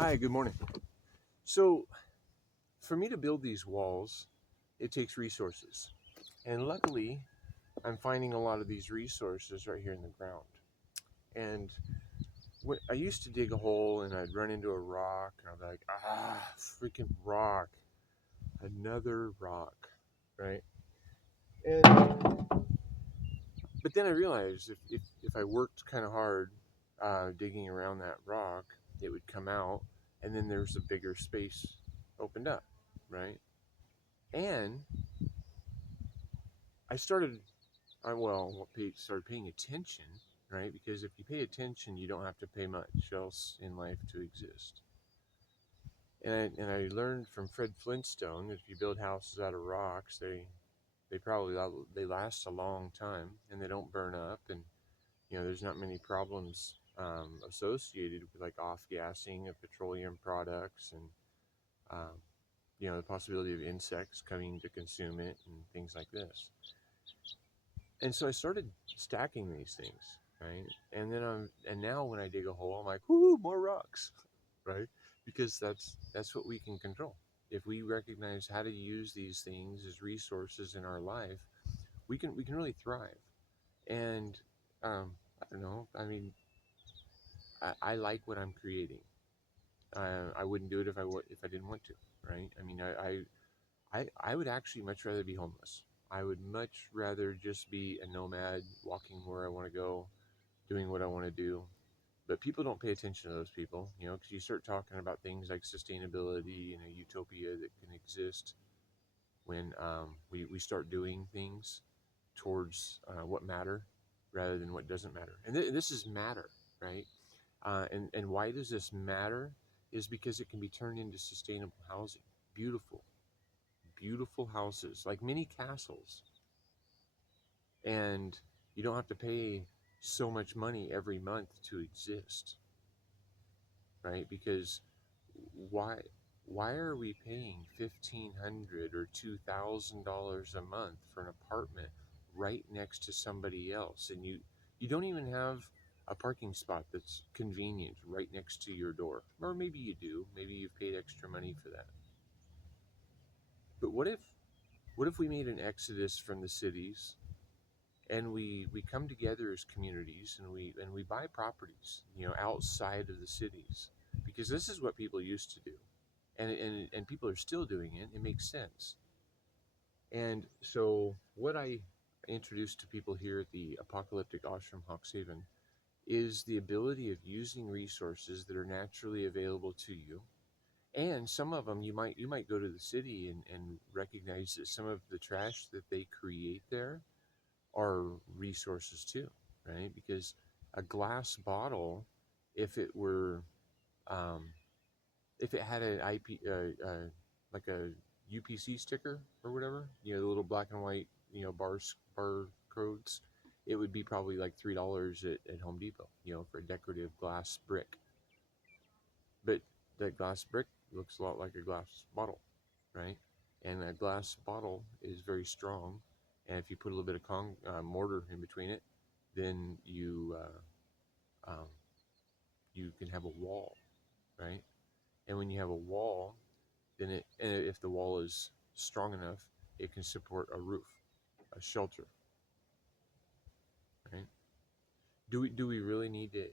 Hi, good morning. So, for me to build these walls, it takes resources. And luckily, I'm finding a lot of these resources right here in the ground. And I used to dig a hole and I'd run into a rock and I'd be like, freaking rock, another rock, right? And but then I realized if I worked kind of hard digging around that rock, it would come out and then there's a bigger space opened up, right? And I started, started paying attention, right? Because if you pay attention, you don't have to pay much else in life to exist. And I learned from Fred Flintstone that if you build houses out of rocks, they last a long time and they don't burn up, and there's not many problems associated with like off gassing of petroleum products and um, the possibility of insects coming to consume it and things like this. And so I started stacking these things, right? And now when I dig a hole, I'm like, whoo, more rocks, right? Because that's what we can control. If we recognize how to use these things as resources in our life, we can really thrive. And I don't know. I mean, I like what I'm creating. I wouldn't do it if I didn't want to, right? I mean, I would actually much rather be homeless. I would much rather just be a nomad, walking where I want to go, doing what I want to do. But people don't pay attention to those people, because you start talking about things like sustainability and a utopia that can exist when we start doing things towards what matter rather than what doesn't matter. And this is matter, right? And why does this matter? Is because it can be turned into sustainable housing. Beautiful, beautiful houses, like mini castles. And you don't have to pay so much money every month to exist, right? Because why why are we paying $1,500 or $2,000 a month for an apartment right next to somebody else, and you don't even have a parking spot that's convenient right next to your door? Or maybe you do, maybe you've paid extra money for that. But what if we made an exodus from the cities, and we come together as communities, and we buy properties, outside of the cities, because this is what people used to do, and people are still doing it. It makes sense. And so what I introduce to people here at the Apocalyptic Ashram Hawks Haven is the ability of using resources that are naturally available to you. And some of them you might go to the city and recognize that some of the trash that they create there are resources too, right? Because a glass bottle, if it were, um, if it had an IP, like a UPC sticker or whatever, the little black and white, bar codes, it would be probably like $3 at Home Depot, for a decorative glass brick. But that glass brick looks a lot like a glass bottle, right? And a glass bottle is very strong, and if you put a little bit of mortar in between it, then um, you can have a wall, right? And when you have a wall, then and if the wall is strong enough, it can support a roof, a shelter, right? Do we really need to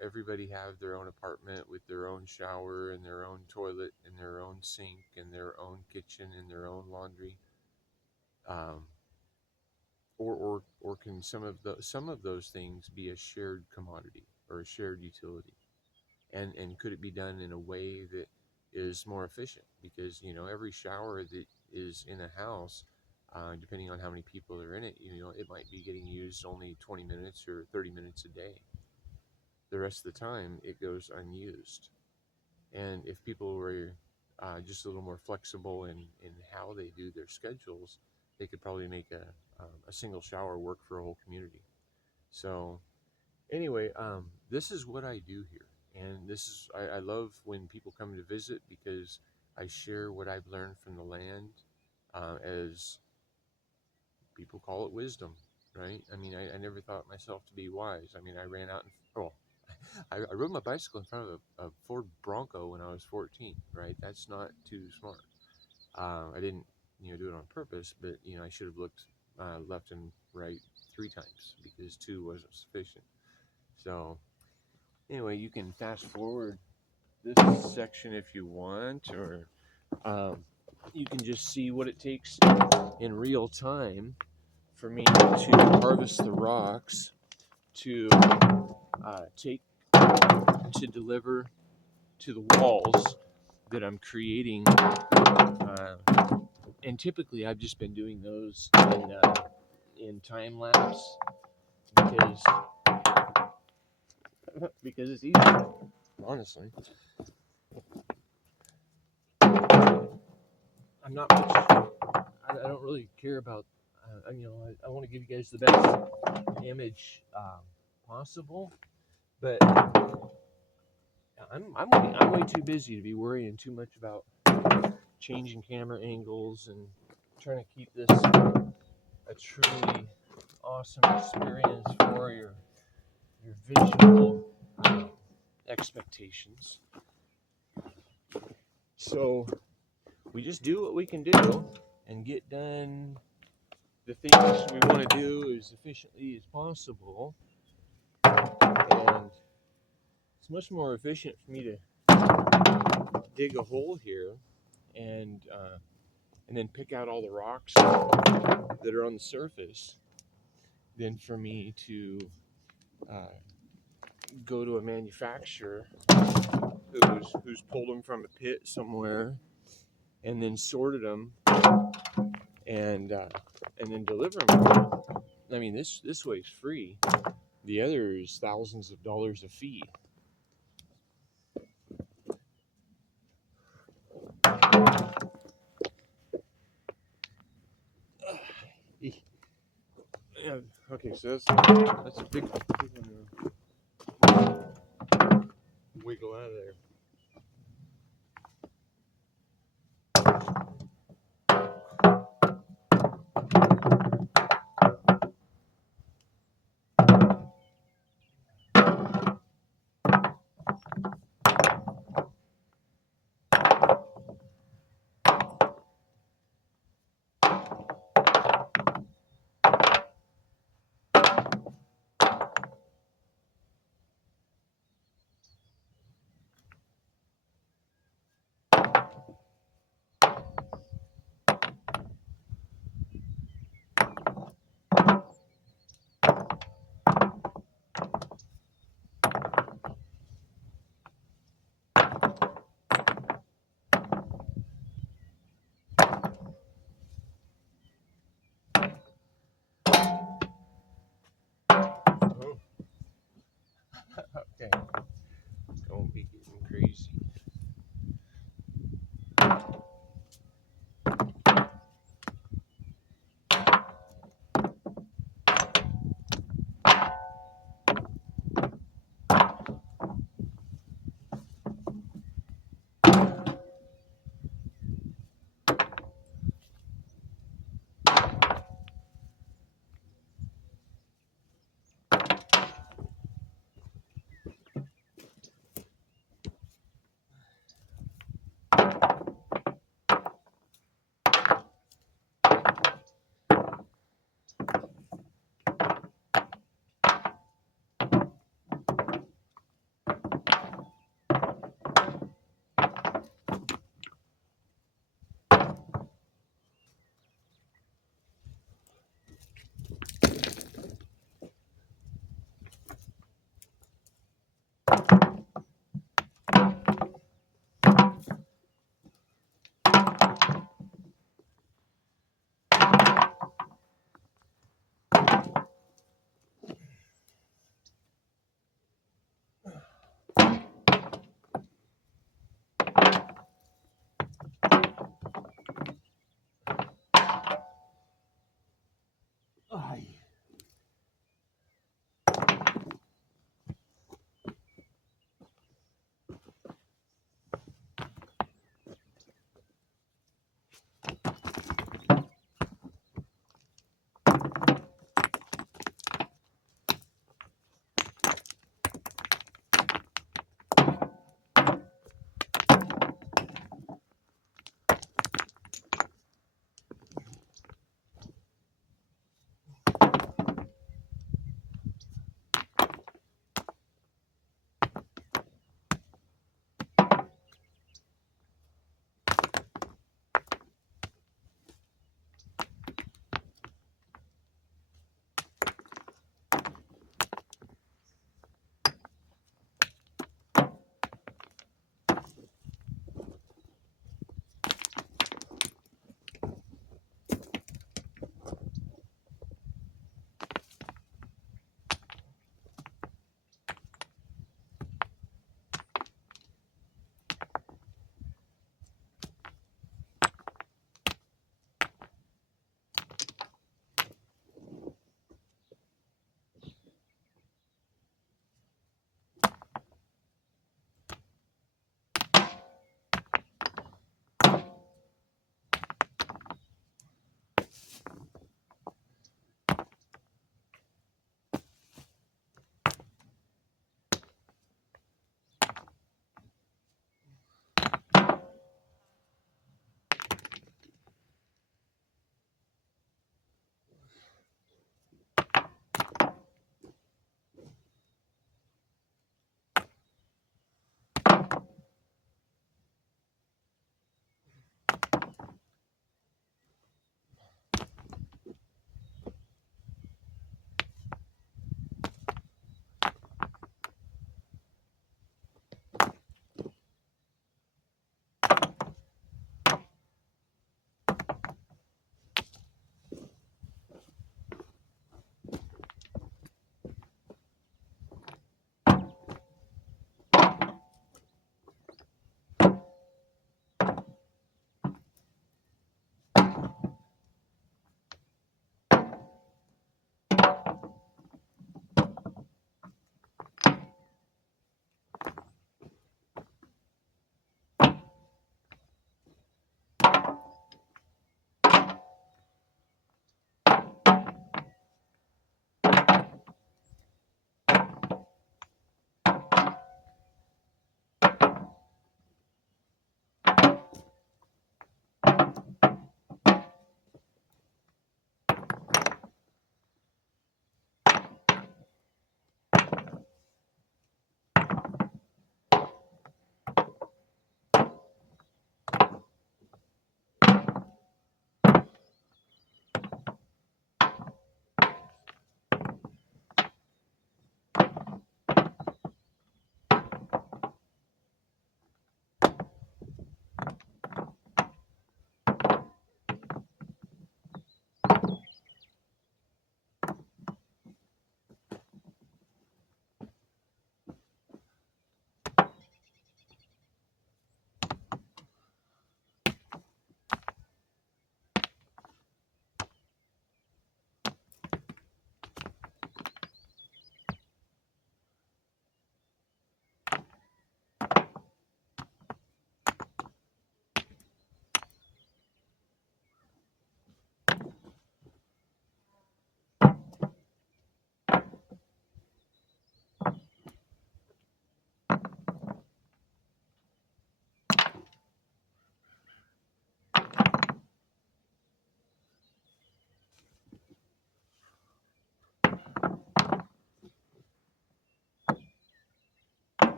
everybody have their own apartment with their own shower and their own toilet and their own sink and their own kitchen and their own laundry? Um, or can some of those things be a shared commodity or a shared utility? And could it be done in a way that is more efficient? Because every shower that is in a house, depending on how many people are in it, it might be getting used only 20 minutes or 30 minutes a day. The rest of the time it goes unused. And if people were just a little more flexible in how they do their schedules, they could probably make a single shower work for a whole community. So anyway, this is what I do here. And I love when people come to visit, because I share what I've learned from the land, as people call it wisdom, right? I mean, I never thought myself to be wise. I mean, I ran out and, oh, I rode my bicycle in front of a Ford Bronco when I was 14, right? That's not too smart. I didn't, do it on purpose, but I should have looked left and right 3 times because 2 wasn't sufficient. So anyway, you can fast forward this section if you want, or you can just see what it takes in real time for me to harvest the rocks to deliver to the walls that I'm creating. And typically I've just been doing those in time lapse because it's easy, honestly. I'm not much. I don't really care about. I want to give you guys the best image possible, but I'm way too busy to be worrying too much about changing camera angles and trying to keep this a truly awesome experience for your visual expectations. So we just do what we can do and get done the things we want to do as efficiently as possible. And it's much more efficient for me to dig a hole here and then pick out all the rocks that are on the surface than for me to go to a manufacturer who's pulled them from a pit somewhere and then sorted them and then deliver them. I mean, this way's free. The other is thousands of dollars a fee. Yeah. Okay, so that's a big one. Wiggle out of there. Oh. Okay. Don't be getting crazy.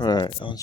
All right. I'll